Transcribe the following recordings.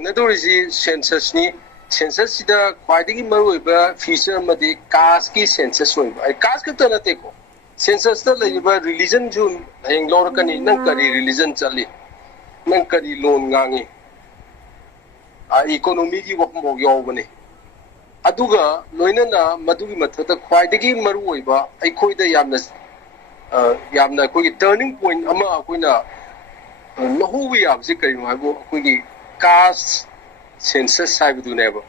Nadorisi census ni census sida quite maruba feature madi caste ki census hoiba caste ka tana teko census ta laiba religion ju henglor kani nang kari religion chali nang kari lon ngangi economy ki wapmo yawbani aduga loinana madugi mathata quite maru hoiba aikoida yamna koi turning point ama koina lohuwi abse kari no haibo koi caste census haibuduneba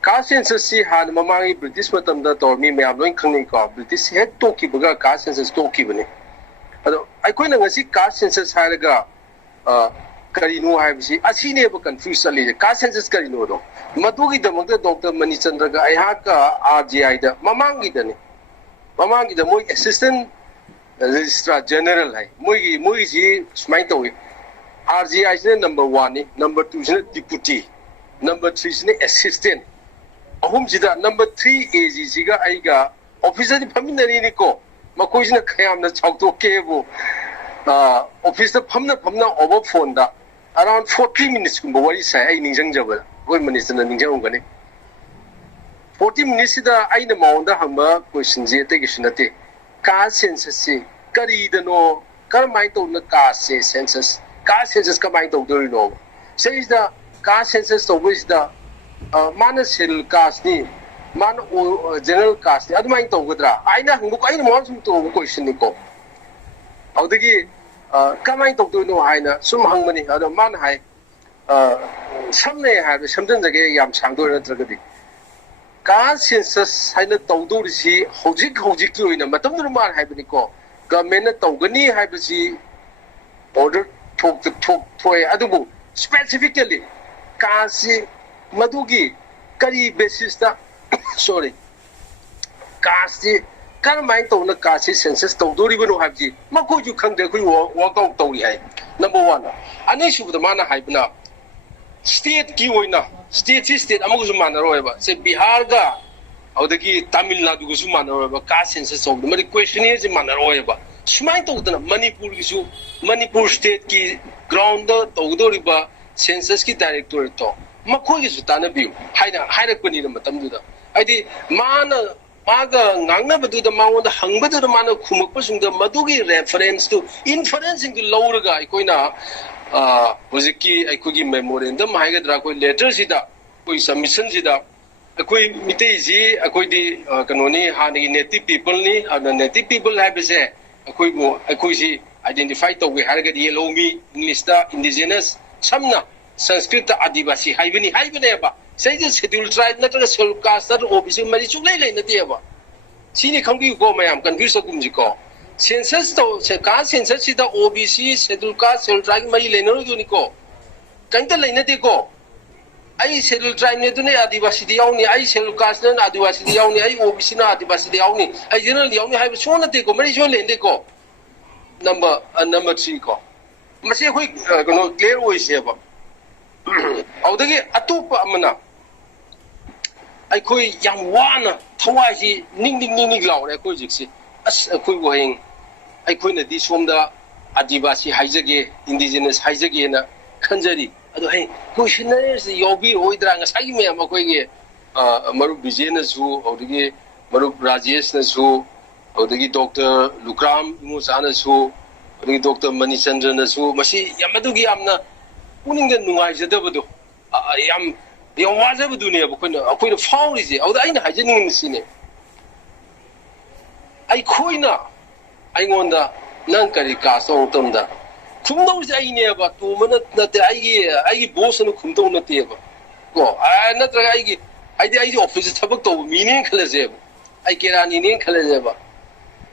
caste census si han mamangi British matamda tormi mayam loin khangni ko British head toki baga caste census toki bane ado aikoi na ngasi caste census hailaga karino haibsi asine ba confuse ali caste census karino do madugi damakta Dr. Manichandra ga aiha ka RGI da mamangi da moi assistant registrar general hai moi ji smai towi RGI is number 1, number 2 is deputy, number 3 is assistant. Ahum jida number 3 is jiga aiga officer di phamna ni ko makoi jina khayam na chawto kebo officer phamna over phone da around 40 minutes kumba wari sai ai ningjang jabal goi minister na ningjang ngani 40 minutes da ai na maunda hamba question je te gishnate ka census se kari dano karmai to na ka se census caste census kamai tawdori no says the caste census always the mana civil caste ni mana general caste ni adumai tawgadra aina hangbu aina mo sum to question ni ko awdagi kamai tawdori no aina sum hangmani ado man hai samne ha samjan jage yam sangdor natragadi caste census haina tawdori si hojik ki oina matam dur man haibani ko government na tawgani haibasi order adubu specifically kasi madugi kari basis ta sorry kasi karmai to na kasi census to dori bano habji mako ju khangde kui work out to ri hai number 1 ani shu da mana haibna state ki oina state amagu su mana roeba se Bihar ga audagi Tamil Nadu gu su mana roeba kasi census to mari questionnaire ji mana roeba Smai to the Manipur state ki ground the census ki director to Makoi is Tana view. Hide Kuni Matamduda. I did Mana Maga Nanga do the Mount the Hungba to the Mana Kumakusum the Madugi reference to inferencing the lower guy Koina was a key I could give memory in the Mahaga Draco letters it up with some missions it up. A koi mitezi, a koi di canoni, honey native people ni, and the native people have say. Aku si identify to we harga di yellow me lista indigenous samna Sanskrit Adivasi haibani ba say the schedule tribe na taga self caste obisi mari chuklai lai na diba sini khamgi ko mayam confuse kumji ko census to se ka census si da OBC schedule caste self tribe mari lai no ni ko kanta lai na de ko ai schedule tribe ne dune Adivasi di yauni ai schedule caste na Adivasi di yauni ai OBC na Adivasi di yauni ai general di yauni haiba so na de ko mari so le de ko number 3 ko mase khoi kono clear oi se ba audagi atopa amana ai khoi yam wana thawai si ning law re khoi jiksi as khoi bo heng ai khoi na di somda Adivasi haijage indigenous haijage na khanjari ado hey questionnaires yobi oidra nga sai me ma khoi ge maru Vijay su audagi maru Rajesh na su audagi Dr. Lukram Musana su audagi Dr. Manichandra na su masi yamadugi yamna uninga nungai jadabado yam wajabadu ne akwai da fauri je auda aina hajenin sine ai khoina ai ngonda nan kari ka so tomda kumdau sai ne ba to mana na te ai boss no kumdau na te ba ko na tra ai office thabak to meaning khalaje ba ai kerani ne khalaje ba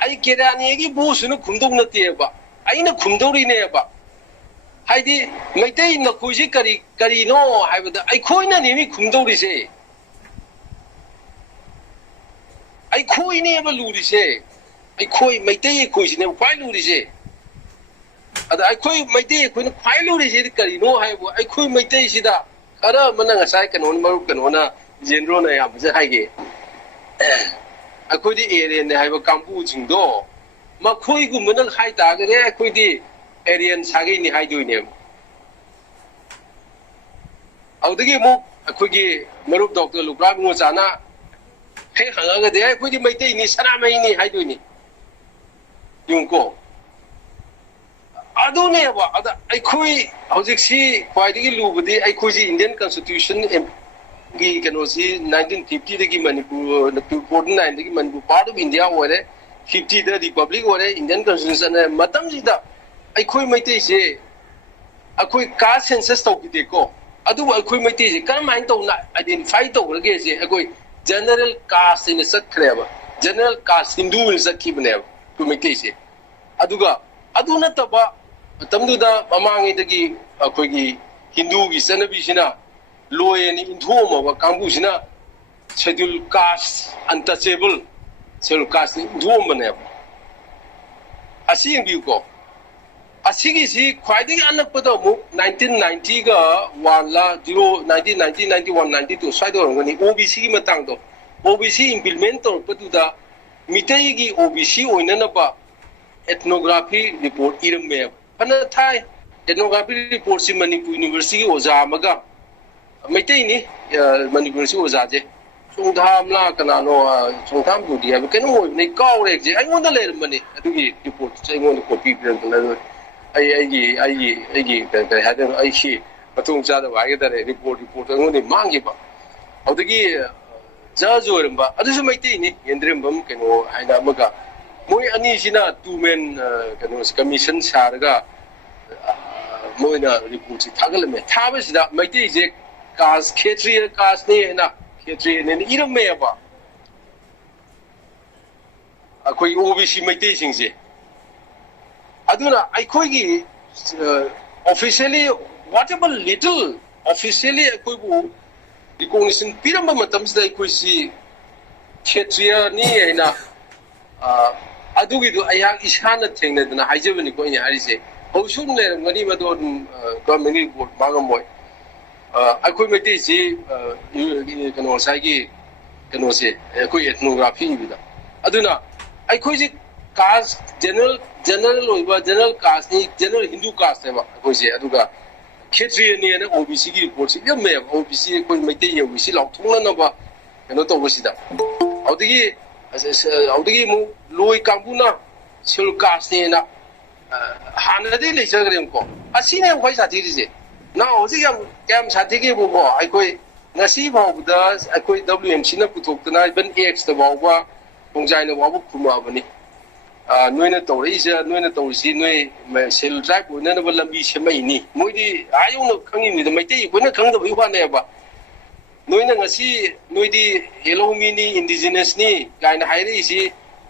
ai kerani gi boss no kumdau na te ba aina kumdau ri ne ba haidi maitei na kuji kari no haibada ai khoina ne mi kumdau ri se ai khoi ne ba lu ri se ai khoi maitei khoi ne kwai lu ri se ada ai khoi maitei khoi ne kwai lu ri se kari no haibo ai khoi maitei sida kara mana ngasai kanon maru kanona jenro na ya bse haige ai khoi di area ne haibo kampu jingdo ma khoi gu mana hai ta gare khoi di Aryan sagi ni hai doi ne ꯑꯗꯨꯗꯒꯤ ꯑꯃꯨꯛ ꯑꯩꯈꯣꯏꯒꯤ ꯃꯔꯨꯞ doctor ꯂꯨꯀ꯭ꯔꯥ ꯃꯣꯆꯥꯅ ꯍꯦꯛ ꯍꯪꯉꯒꯗꯤ ꯑꯩꯈꯣꯏꯗꯤ ꯃꯩꯇꯩꯅꯤ ꯁꯅꯥꯃꯍꯤꯅꯤ ꯍꯥꯏꯗꯣꯏꯅꯤ ꯌꯨꯝꯀꯣ ꯑꯗꯨꯅꯦꯕ ꯑꯗ ꯑꯩꯈꯣꯏ ꯍꯧꯖꯤꯛꯁꯤ ꯈ꯭ꯋꯥꯏꯗꯒꯤ ꯂꯨꯕꯗꯤ ꯑꯩꯈꯣꯏꯁꯤ ꯏꯟꯗꯤꯌꯟ ꯀꯟꯁꯇꯤꯇ꯭ꯌꯨꯁꯟ ꯒꯤ ꯀꯩꯅꯣꯁꯤ 1950 Manipur 49 Manipur part of India ꯑꯣꯏꯔꯦ 50 ꯔꯤꯄꯕ꯭ꯂꯤꯛ ꯑꯣꯏꯔꯦ ꯏꯟꯗꯤꯌꯟ ꯀꯟꯁꯇꯤꯇ꯭ꯌꯨꯁꯟ ꯃꯇꯝꯁꯤꯗ ꯑꯩꯈꯣꯏ ꯃꯩꯇꯩꯁꯦ ꯑꯩꯈꯣꯏ ꯀꯥꯁ ꯁꯦꯟꯁꯁ ꯇꯧꯈꯤꯗꯦꯀꯣ ꯑꯗꯨꯕꯨ ꯑꯩꯈꯣꯏ ꯃꯩꯇꯩꯁꯦ ꯀꯔꯝꯍꯥꯏꯅ ꯇꯧꯅ ꯑꯥꯏꯗꯦꯟꯇꯤꯐꯥꯏ ꯇꯧꯈ꯭ꯔꯒꯦꯁꯦ ꯑꯩꯈꯣꯏ ꯖꯦꯅꯔꯦꯜ ꯀꯥꯁ ꯑꯣꯏꯅ ꯆꯠꯈ꯭ꯔꯦꯕ ꯖꯦꯅꯔꯦल कास्ट हिंदू अꯣꯏꯅ ꯆꯠꯈꯤꯕꯅꯦꯕ ꯑꯩꯈꯣꯏ ꯃꯩꯇꯩꯁꯦ ꯑꯗꯨꯒ ꯑꯗꯨ ꯅꯠꯇꯕ ꯃꯇꯝꯗꯨꯗ ꯃꯃꯥꯡꯉꯩꯗꯒꯤ ꯑꯩꯈꯣꯏꯒꯤ ꯍꯤꯟꯗꯨꯒꯤ ꯆꯠꯅꯕꯤꯁꯤꯅ ꯂꯣꯏꯅ ꯏꯟꯊꯣꯛꯑꯝꯃꯕ ꯀꯥꯡꯕꯨꯁꯤꯅ ꯁꯦꯗ꯭ꯌꯨꯜ ꯀꯥꯁ ꯑꯟꯇꯆꯦꯕꯜ ꯁꯦꯗ꯭ꯌꯨꯜ ꯀꯥꯁ ꯏꯟꯊꯣꯛꯑꯝꯕꯅꯦꯕ ꯑꯁꯤ ꯌꯦꯡꯕꯤꯌꯨꯀꯣ ꯑꯁꯤꯒꯤꯁꯤ ꯈ꯭ꯋꯥꯏꯗꯒꯤ ꯑꯅꯛꯄꯗ ꯑꯃꯨꯛ 1990ꯒ 1ला 1990 91 92 ꯁ꯭ꯋꯥꯏꯗ ꯑꯣꯏꯔꯝꯒꯅꯤ OBCꯒꯤ ꯃꯇꯥꯡꯗꯣ OBC इम्प्लीमेंट तौरपदुदा मिटैगी OBC ओइननबा एथनोग्राफी रिपोर्ट इरमे फना थाई एथनोग्राफी रिपोर्ट सि मणिपुर यूनिवर्सिटी ओजा अमगा मैतैनी मणिपुर यूनिवर्सिटी ओजाजे सोंधामला कनानो सोंधाम बुदी है केनो ओइने कावरे जे आइगोंदा लेरमने अदुगी रिपोर्ट आइगोंदा कॉपी पिरदना आइगी काय हादन आइखि मतुंग चादा वागेदारे रिपोर्ट आइगोंदे मांगेबा अदुगी जज ओइरंबा अदुसु मैतैनी येंद्रेंबम केनो हाइना अमगा मोय अनीसिना टू मेन केनो कमीशन सारगा मोयना रिपोर्ट सि थागलमे थाबसिदा मैतैजे कास क्षेत्रीय कास ने ना क्षेत्रीय ने इरमेबा अखोई ओबीसी मैतै सिंगजे अदुना अखोइगी ऑफिशियली व्हाटएवर लिटिल ऑफिशियली अखोइबु रिकॉग्निशन पिरम मतमसदा अखोइसी क्षेत्रीय नि हैना अदुगिदु अयाक इसाना थेंगनदना हाइजबनि को इने हारिसे हौसुम लेरंगनि मदो गवर्नमेंट रिपोर्ट मांगमोय अखोइ मैतैसी कनो साइगी कनो से अखोइ एथनोग्राफी बिदा अदुना अखोइसी कास्ट जनरल ओइबा जनरल कास्ट नि जनरल हिंदू कास्ट है अखोइसे अदुगा क्षेत्रीय ने OBC की रिपोर्ट से यम में OBC कोई मैते OBC लाउथोंननबा कनो तौबसिदा औदगी मु लोई कांबुना सेल कास्ट ने ना हानदे लेजगरेम को असिने खoi साथिरिजे ना होजि याम साथिगे बुबो अखोइ ngasi bawda अखोइ WMC ना पुथोक्तना इवन X दा बावबा पोंजाइना बावबा खुमाबनी नोइना तौरइसे नोइना तौरसि नोइ सेल ड्राइव ओइननबा लंबी सेमैनी मोइदि आयोनो खंगिनि मैतै कोइना खंगदबै वानेबा नोइना ngasi नोइदि येलोमिनी इंडिजिनसनी गाइना हाइरइसि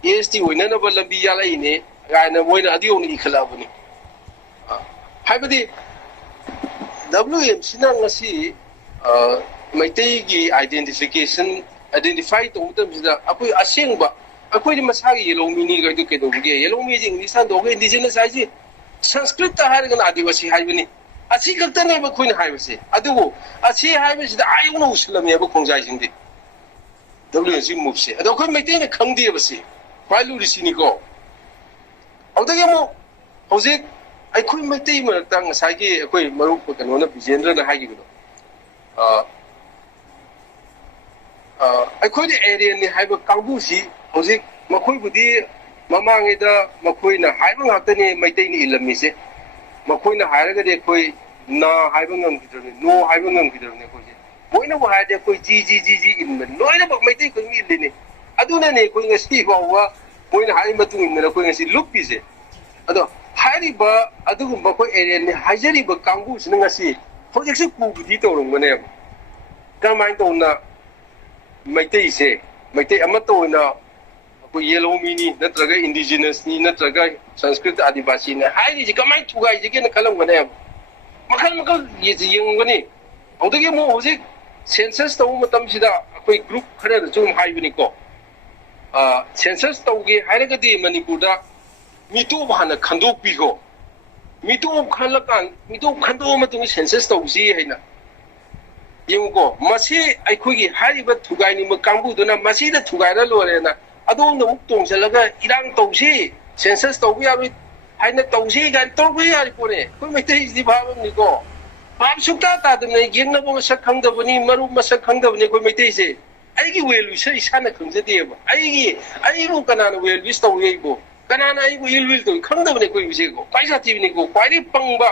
AST ओइननबा लंबी यालाइने गाइना मोइना अदियोनि इखलाबनी हाइबदि WMC ना ngasi मैतैगी आइडेंटिफाई तौदबसिदा अखोइ असेंबा अखोइ मसागी येलोमिनी गइदु केदोगे येलोमी जिंग निसान दोगे इंडिजिनस हाइजि संस्कृत हाइरगन आदिवासी हाइबनी असि खक्तने बखोइन हाइबसे अदुबो असि हाइबसिदा आयुनो उसलमेबा खोंजाइ जिंगदि WMC मुबसे अदो अखोइ मैतैने खंगदिबसे फाइलु रिसिनिको औदगे मो हौजिक अखोइ मैतै मरक्ता ngसागी अखोइ मरुप कनोना बिजेंद्रना हाइगिबो अखोइ एरियन नि हाइबा कांबुसी हौजिक मखोइबुदी ममांगेदा मखोइना हाइबा ngaktani मैतैनि इलमिसे मखोइना हाइरगदि अखोइ ना हाइबा ngamgidrone नो हाइबा ngamgidrone खोजे मोइना बो हाइदे अखोइ जी इनबन लोइना बक मैतै खोइ इलिने अदुनाने अखोइ ngasi बाववा मोइना हाइ मतुंग इनना अखोइ ngasi लुप्पिसे अदो हाइरिबा अदुगुम अखोइ एरियन नि हाइजरिबा कांबुसिना ngasi हौजिकसु पुबुदी तौरंगने कमाइन तौना मैतैसे मैतै अमतो ओइना अखोइ येलोमिनी नत्रगा इंडिजिनसनी नत्रगा संस्कृत आदिवासी ने हाइरिजे कमाइन थुगाइजेगेन खलमगने मखल मखल येंगनी औदगे मो हौजिक सेंसस तौ मतमसिदा अखोइ ग्रुप खरे जुम हाइबनिको सेंसस तौगे हाइरगदि मणिपुरदा मिटो भाना खंदोकपिगो मिटो खंदो मतुंग सेंसस तौसी हैना येंगो मसी अखोइगी हाइरिबा थुगाइनि म कांबुदुना मसीदा थुगाइरा लोरेना अदोंना मुक तोंगसलगा इरांग तौसी सेंसस तौबि याबि हाइना तौसी गान तौबि यारि पोने कोइ मैतैसि भाबनिको ꯄꯥꯞ ꯁꯨꯛꯇꯥ ꯇꯥꯗꯅ ꯌꯦꯡꯅꯕ ꯃꯁꯛ ꯈꯪꯗꯕꯅꯤ ꯃꯔꯨꯞ ꯃꯁꯛ ꯈꯪꯗꯕꯅꯤ ꯑꯩꯈꯣꯏ ꯃꯩꯇꯩꯁꯦ ꯑꯩꯒꯤ ꯋꯦꯜ ꯋꯤꯁꯔ ꯏꯁꯥꯅ ꯈꯪꯖꯗꯦꯕ ꯑꯩꯕꯨ ꯀꯅꯥꯅ ꯋꯦꯜ ꯋꯤꯁ ꯇꯧꯏ ꯑꯩꯕꯨ ꯀꯅꯥꯅ ꯑꯩꯕꯨ ꯏꯜ ꯋꯤꯜ ꯇꯧꯏ ꯈꯪꯗꯕꯅꯤ ꯑꯩꯈꯣꯏ ꯃꯁꯦꯀꯣ ꯈ꯭ꯋꯥꯏ ꯁꯥꯊꯤꯕꯅꯤꯀꯣ ꯈ꯭ꯋꯥꯏꯗꯒꯤ ꯄꯪꯕ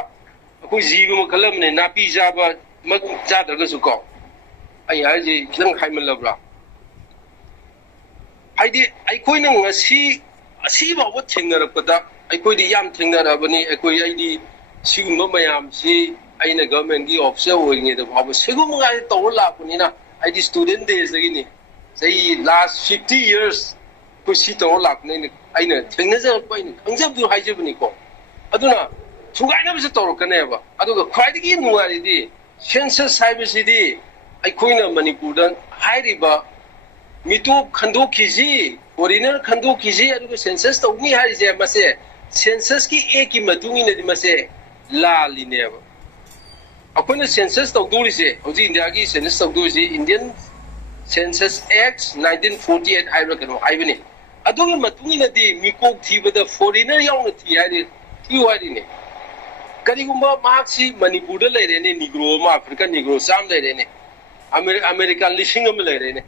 ꯑꯩꯈꯣꯏ ꯖꯤꯕ ꯃꯈꯜ ꯑꯃꯅꯦ ꯅꯥꯄꯤ ꯆꯥꯕ ꯆꯥꯗ꯭ꯔꯒꯁꯨ ꯀꯣ ꯑꯩ ꯍꯥꯏꯁꯦ ꯈꯤꯇꯪ ꯍꯥꯏꯃꯜꯂꯕ꯭ꯔꯥ ꯍꯥꯏꯗꯤ ꯑꯩꯈꯣꯏꯅ ꯉꯁꯤ ꯑꯁꯤꯐꯥꯎꯕ ꯊꯦꯡꯅꯔꯛꯄꯗ ꯑꯩꯈꯣꯏꯗꯤ ꯌꯥꯝ ꯊꯦꯡꯅꯔꯕꯅꯤ ꯑꯩꯗꯤ सिगुम्बा मयामसी अइना गवर्नमेंट की ऑफिसर होइने द फाबो सिगुम गा तौर लापनिना आइदि स्टूडेंट डेज दगिनी सही लास्ट 50 years कुसी तौर लापने अइना थेंगनजरप अइना खंजबदु हाइजबनिको अदुना सुगाइनबसे तौरकनेबा अदुगा ख्वाइदगी नुवारिदि सेंसस हाइबसिदि अइखोइना मणिपुरदा हाइरिबा मिटोप खंदोखिजी फॉरेनर खंदोखिजी अदुगा सेंसस तौनी हारिजे मसे सेंसस की ए की मदुंगिनदि मसे लालिनेबा अखोइना सेंसस तौदोरिसे हौजी इंडिया की सेंसस तौदोरिसे इंडियन सेंसस एक्ट 1948 हाइबा कनो हाइबनि अदुगी मदुंगिनदि मिकोक थीबदा फॉरेनर याउना थी हाइदि थी हाइदिने करिगुम्बा मार्क्सी मणिपुरदा लेरेने निग्रो मा अफ्रीका निग्रो साम लेरेने अमेरिकन लिसिंग अम लेरेने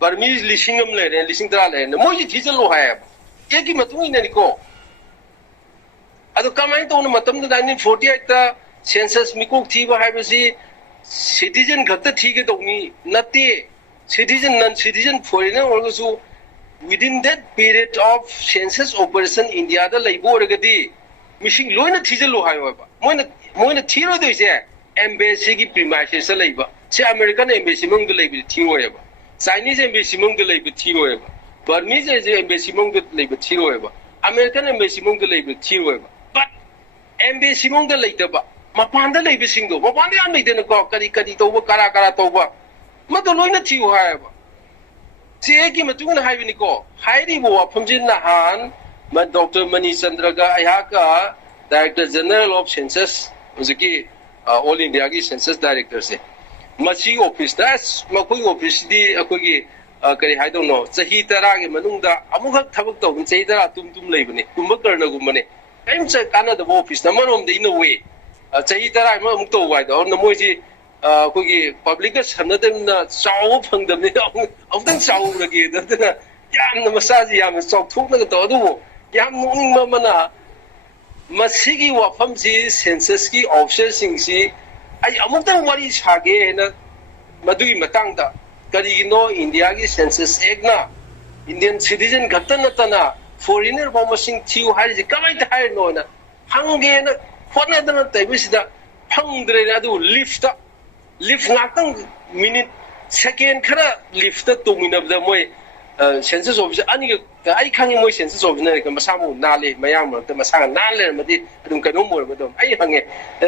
बर्मीज लिसिंग अम लेरेने लिसिंग तरा लेरेने मोइजि थीजलो हायब एकी मदुंगिननिको अदो कमाइन तौना मतमदा 1948 ता सेंसस मिकोक थीबा हाइबसी सिटीजन खत्ता थीगे तौनी नते सिटीजन नॉन सिटीजन फॉरेनर ओरगसु within that period of census operation India da leibo orgadi missing loina thijalo hayoba moina thiro doise embassy ki premises leiba se American embassy mong da leibi thiroyeba Chinese embassy mong da leibi thiroyeba Burmese embassy mong da leibi thiroyeba American embassy mong da leibi thiroyeba but embassy mong da leitaba mapanda leibi singdo mapanda yan leidena ko kari toba kara toba mado loina thiyo hayaba की मतुंगन हाइबनिको हाइरिबो वाफमजिन नहान doctor Mani Chandra का अहाका director general of census उजकी all India की census director से मसी office दास मखोई office दी अखोगी करी हाइदोनो चही तरा के मनुंगदा अमुख थबक तौन चही तरा तुम लेबने कुंभ करना गुमने कैम च काना द ऑफिस नमरोम द इन वे चही तरा म अमुक तो वाइदो नमोजी अखोगी पब्लिक का सनदना चाव फंगदने अमुतंग चावरगे ददना याम मसाजी याम चावथोकनग तोदो याम नोनिंग मना मसिगी वाफम जी सेंसस की ऑफिसर सिंगसी आई अमुतंग वारी सागे न मदुगी मतंगदा करिगिनो इंडिया की सेंसस एक ना इंडियन सिटीजन खत्ता नतना फॉरेनर बमसिंग थिउ हारिजे कमाई हाय नोना हंगे न फोनदना तैबिसिदा फंगद्रे अदु lift ngakang minute second khara lift ta tuminabda moi census office ani ga ai khangi moi census office na ka masamu nale mayam ta masanga nale madi adum kanom mo badom ai hange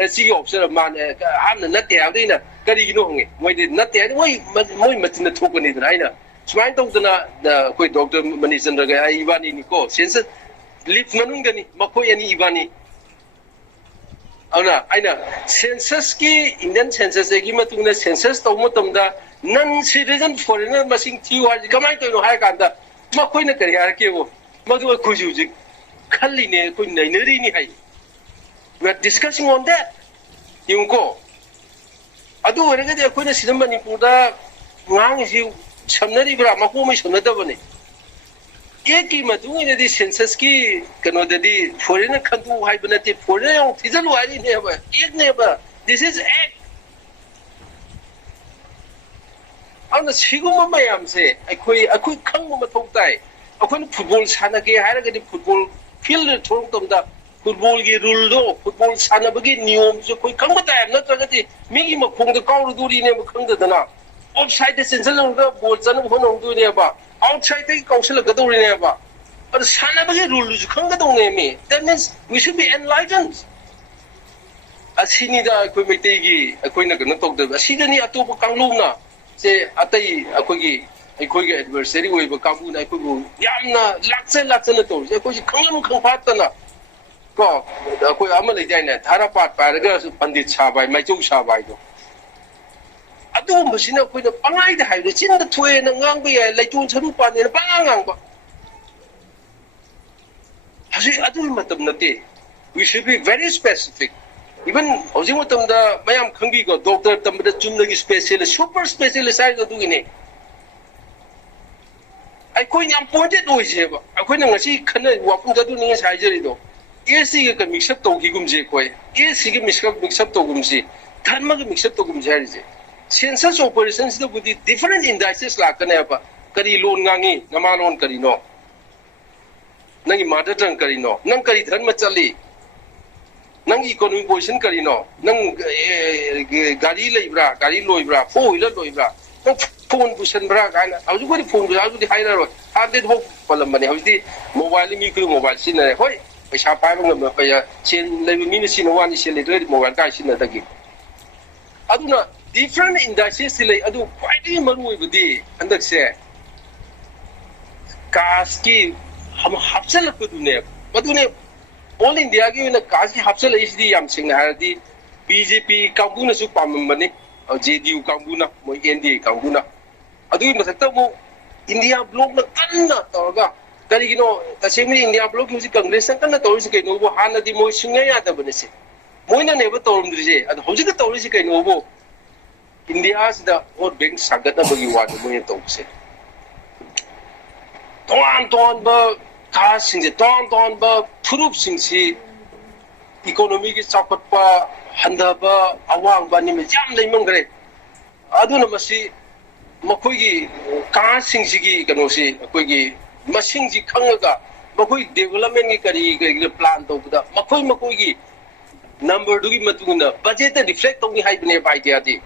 si officer man hamna natte adina kari gino hange moi de natte moi matina thokani dra aina smain tawdana koi doctor manichandra ga ai ibani ni ko census lift manungani makoi ani ibani अना आइना census की Indian census की मतुंगना census तौ मतमदा none citizen foreigner मसिंग थिउ हाय कमाय तोनो हाय कांदा मखोइना करि हारकेबो मदु खुजुजि खल्लिने कोइ नैनरिनि hi we are discussing on that युंको अदु ओरगदि अखोइना सिदम मणिपुरदा ngang ji samnari bra mako mai samnadabane एक की मतुंगने दि सेंसस की कनो दि फॉरेनर खंदु हाय बनते फॉरेनर थिजल वारी ने बा एक ने बा दिस इज एक्ट अन सिगुम मयाम से अखोई खंग मथौ ताई अखोन फुटबॉल सानगे हारगदि फुटबॉल फील्ड थोंग तमदा फुटबॉल की रूल दो फुटबॉल सानबगी नियम जो कोई खंग ताई नत्रगदि मिगी मखोंग द काउर दुरी ने खंगदना ऑफसाइड सेंसर द बॉल चन होनों दुने बा outside the council gadorine but sanabagi rule ju khangdong me that means we should be enlightened asini da koi mete gi akoi na gna tok da asidani atop kanglumna se atai akoi gi adversary oi ba kamu na akoi bu yamna lakse na to je koi khanglam khang phatana ko akoi ama le jai na thara pat pa ga pandit sabai mai chou sabai do अदु मसिना Koyna पंगाइ the हाइदे chin the थोए न ngang बे लैतुन छरु पाने पंगा ngang बा हसि अदु मतलब नते we should be very specific even hojing matamda mayam khangbi ko doctor tambada chumnagi specialist super specialist hai do dugine ai koi nyam pointed oise ba akoi na ngasi khana wapung da du ni sai jeri do AC ga mix up to gi gumje koi AC ga mix up to gumsi dharma ga mix up to gumje hari je census operations da budi different indices la kana ba kari loan ngangi nama loan kari no nangi mother tongue kari no nang kari dharma chali nang economic position kari no nang gari leibra gari loibra four wheeler loibra nang phone busan bra kana auju ko phone bu auju di haira ro harded ho palam bani auju mobile mi ku mobile sin na hoi paisa pai ba ngam pa ya chen lebi mi ni sin wani sin le mobile ka sin na dagi aduna different indices le adu quite maru ibdi andak se kaski हम हफ्सल कुदुने मदुने all India की ना काजी हफ्सल इसदी याम Singh हारदी BJP कांगुना सु पाममने और JDU कांगुना मो NDA कांगुना अदुई मथक्ता मो India block ना कन्ना तोरगा करिगिनो तसेमि इंडिया ब्लॉक की कांग्रेस कन्ना तोरिस केनो बो हानदी मो सिंगा यादबने से मोइना नेबो तोरमद्रिजे अद होजिक तोरिस केनो बो इंडिया सिदा और बैंक सागता बगी वाद मोय तोसे तोन बा कासिंग तोन बा फुरुप सिंसी इकोनॉमी की चापटपा हंदबा अवांग बानी में जाम लेमंगरे अदुना मसी मखोगी कासिंग सिगी कनोसी अखोगी मसिंग जी खंगगा मखोई डेवलपमेंट की करी प्लान तोबदा मखोई नंबर दुगी मतुना बजट रिफ्लेक्ट तोंगी हाइबने आइडिया दी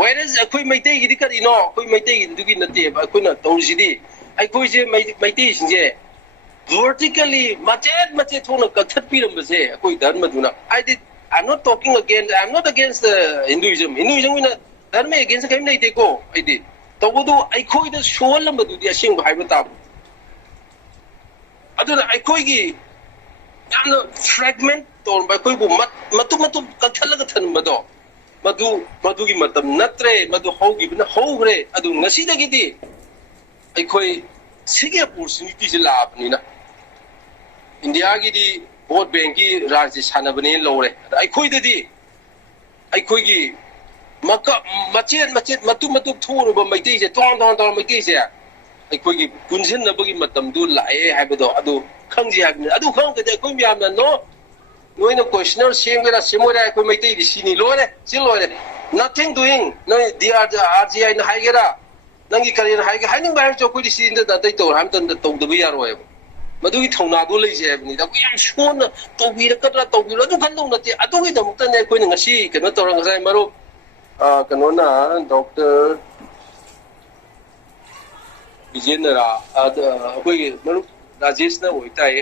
whereas अखोई मैते की करिनो अखोई मैते की दुगी नते अखोइना तौसिदी अखोइसे मैते सिंजे vertically machet thona kathat piram base koi dharma duna I'm not talking against I'm not against Hinduism ina dharma against kaim nei te ko I tobudu aikoi da shol lam du dia sing bai ba ta aduna aikoi gi yamna fragment ton ba koi bu matu kathala ga than ba do madu gi matam natre madu hogi bina hogre adu ngasi da gi di aikoi sige opportunity je labni na India की दी vote bank की राज्य सानबने लौरे अखोइददी अखोइगी मचेत मतु थोरब मैतै से तोन मैतै से अखोइगी पुनजनबगी मतम दु लाए हाबदो अदु खंगजी हाबने अदु खंगदे अखोइ म्यामना नो नोइनो क्वेश्चनर सेमगरा सेमोरा अखोइ मैतै दि सिनि लोरे सिलोरे नथिंग डूइंग नो दी आरजीआई ना हाइगेरा नंगी करियर हाइगे हाइनिंग बाहर जो कोइ सिन दा दै तो हमतन तौदबि यारोय मधुगी थौनादो लेजे बनी दा याम सोन तौबिरकद्रा तौबिरो दु खंदौ नते अतोगी दमुक्तने कोइन ngasi कनो तोरंग साइ मरो कनोना डॉक्टर विजेनरा कोइ मरो राजेश ना होइताय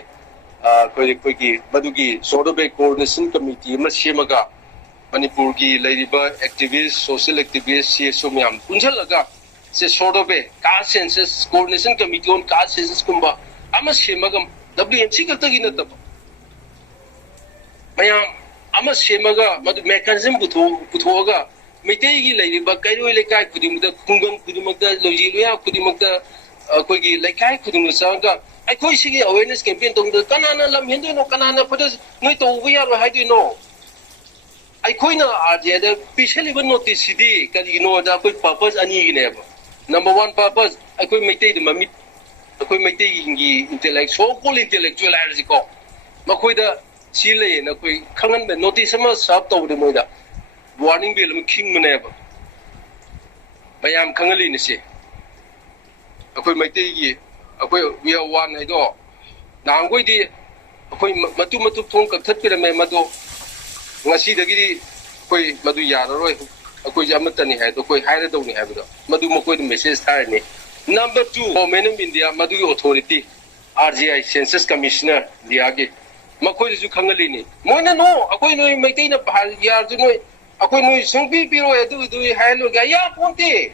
कोइ मधुगी सोडोबे कोऑर्डिनेशन कमिटी म सेमगा मणिपुर की लेरिबा एक्टिविस्ट सोशल एक्टिविस्ट सीएसओ म्याम पुंजलगा से सोडोबे का सेंसस कोऑर्डिनेशन कमिटी ऑन का सेंसस कुंबा ama semaga WMC ka tagi na taba mayam ama semaga madu mechanism puthoga mitei gi leiriba kairoi lekai kudimda khungam kudimda lojiluya kudimda koigi lekai kudimda sanga ai koi sigi awareness campaign tongda kanana lam hindu no kanana photo noi to uya ro haidu no ai koi na aje da specially ban notice di kali no da koi purpose ani gi ne ba number 1 purpose ai koi mitei de mami कोई मैते इंगी intellectual intellectual आरजिको मखोइदा सिले न कोई खंगन बे notice म सब तौदे मोइदा warning bell म खिंग मनेब बयाम खंगली नसे कोई मैते गी कोई वी आर वन हैदो नांगोइ दि कोई मतु थों कथत पिरमे मदो ngasi dagi कोई मदु याररोय कोई जमतनी है तो कोई हाइर दौनी है बदो मदु मकोइ message थारने Number 2, Government of India, Madhu Authority, RGI, Census Commissioner, Diagi. Makoi is Kangalini. Mona no, Akoi no maintain a Yard, Akoi no Sumpi Piro, do Halo Gaya Ponte.